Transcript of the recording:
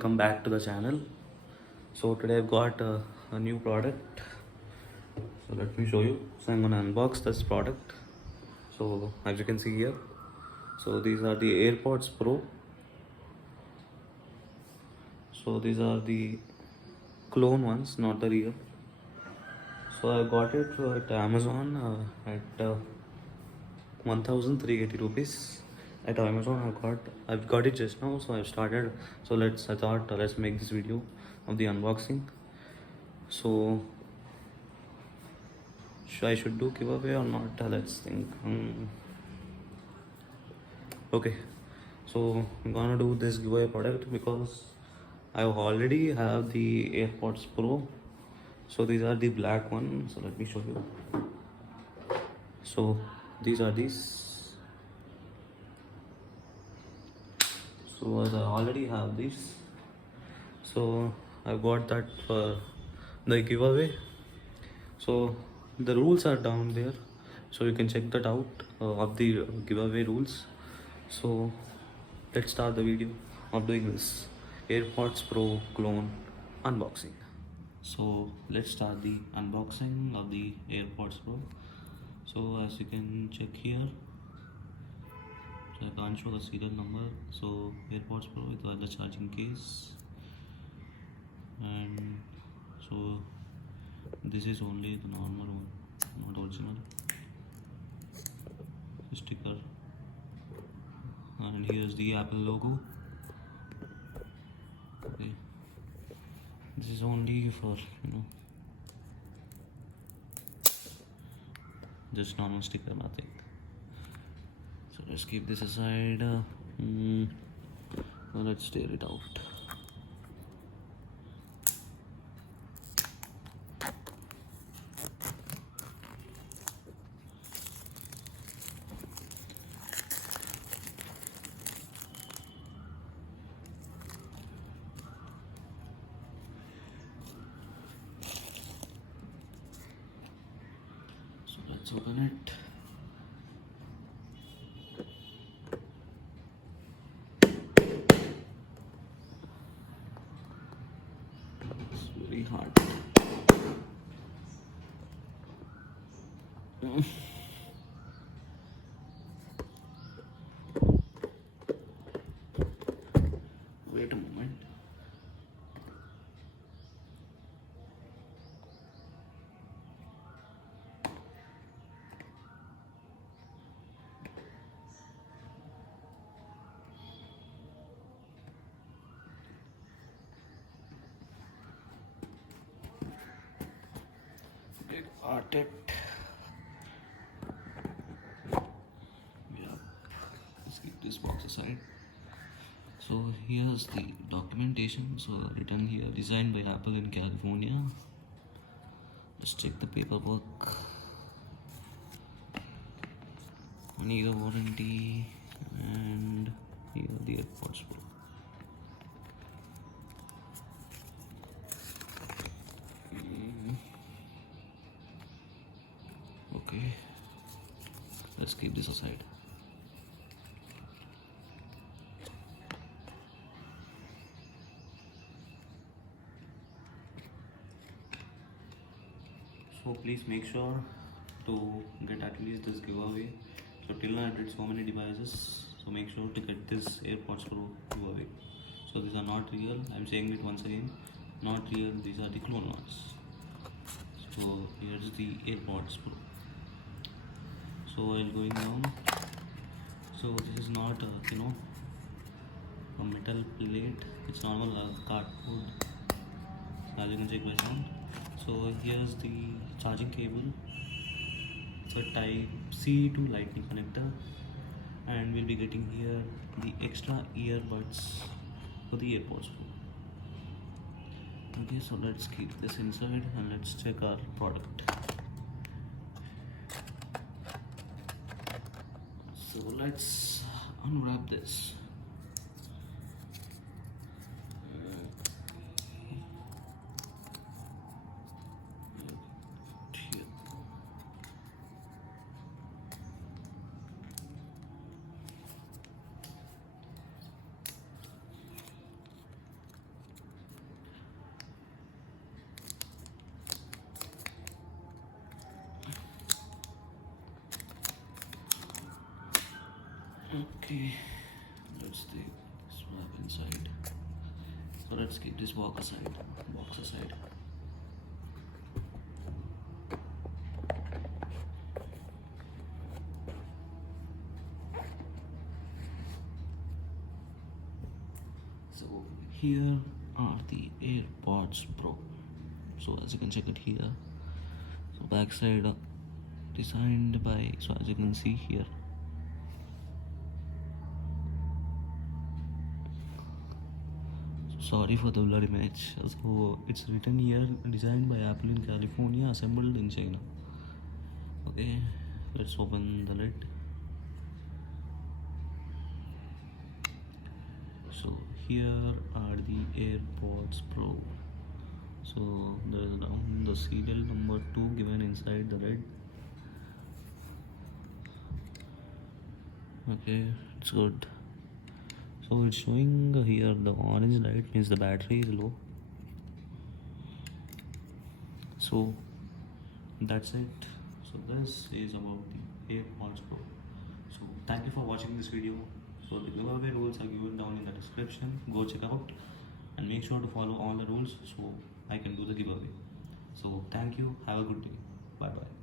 welcome back to the channel. So today I've got a new product, so let me show you. So I'm gonna unbox this product. So as you can see here, so these are the AirPods Pro. So these are the clone ones, not the real. So I got it at Amazon at 1380 rupees at Amazon. I've got it just now, so I've started. So I thought let's make this video of the unboxing. So I should do giveaway or not? Let's think. Okay, so I'm gonna do this giveaway product because I already have the AirPods Pro. So these are the black ones. So let me show you. So these are these. So as I already have these, so I've got that for the giveaway. So the rules are down there, so you can check that out of the giveaway rules. So let's start the video of doing this AirPods Pro clone unboxing. So let's start the unboxing of the AirPods Pro. So as you can check here, so I can't show the serial number. So AirPods Pro with the charging case, and so this is only the normal one, not original sticker, and here's the Apple logo. Okay, this is only for just normal sticker, nothing. So let's keep this aside. Now let's tear it out. So let's open it. It's very hard. Wait a moment. Got it. Yeah. Let's keep this box aside. So here's the documentation. So written here, designed by Apple in California. Let's check the paperwork. Need a warranty, and here the AirPods Pro. Okay, let's keep this aside. So please make sure to get at least this giveaway. So till now I did so many devices, so make sure to get this AirPods Pro giveaway. So these are not real, I'm saying it once again, not real, these are the clone ones. So here's the AirPods Pro. So while going down, so this is not a metal plate, it's normal cardboard, as you can check by sound. So here's the charging cable. It's a type C to lightning connector, and we'll be getting here the extra earbuds for the AirPods Pro. Okay, so let's keep this inside and let's check our product. So let's unwrap this. Okay, let's take this wrap inside. So let's keep this box aside. So here are the AirPods Pro. So as you can check it here. So backside designed by, so as you can see here. Sorry for the blurry image. So it's written here, designed by Apple in California, assembled in China. Okay, let's open the lid. So here are the AirPods Pro. So there is down the serial number 2 given inside the lid. Okay, it's good. So it's showing here the orange light means the battery is low. So that's it. So this is about the AirPods Pro. So thank you for watching this video. So the giveaway rules are given down in the description. Go check out and make sure to follow all the rules so I can do the giveaway. So thank you. Have a good day. Bye bye.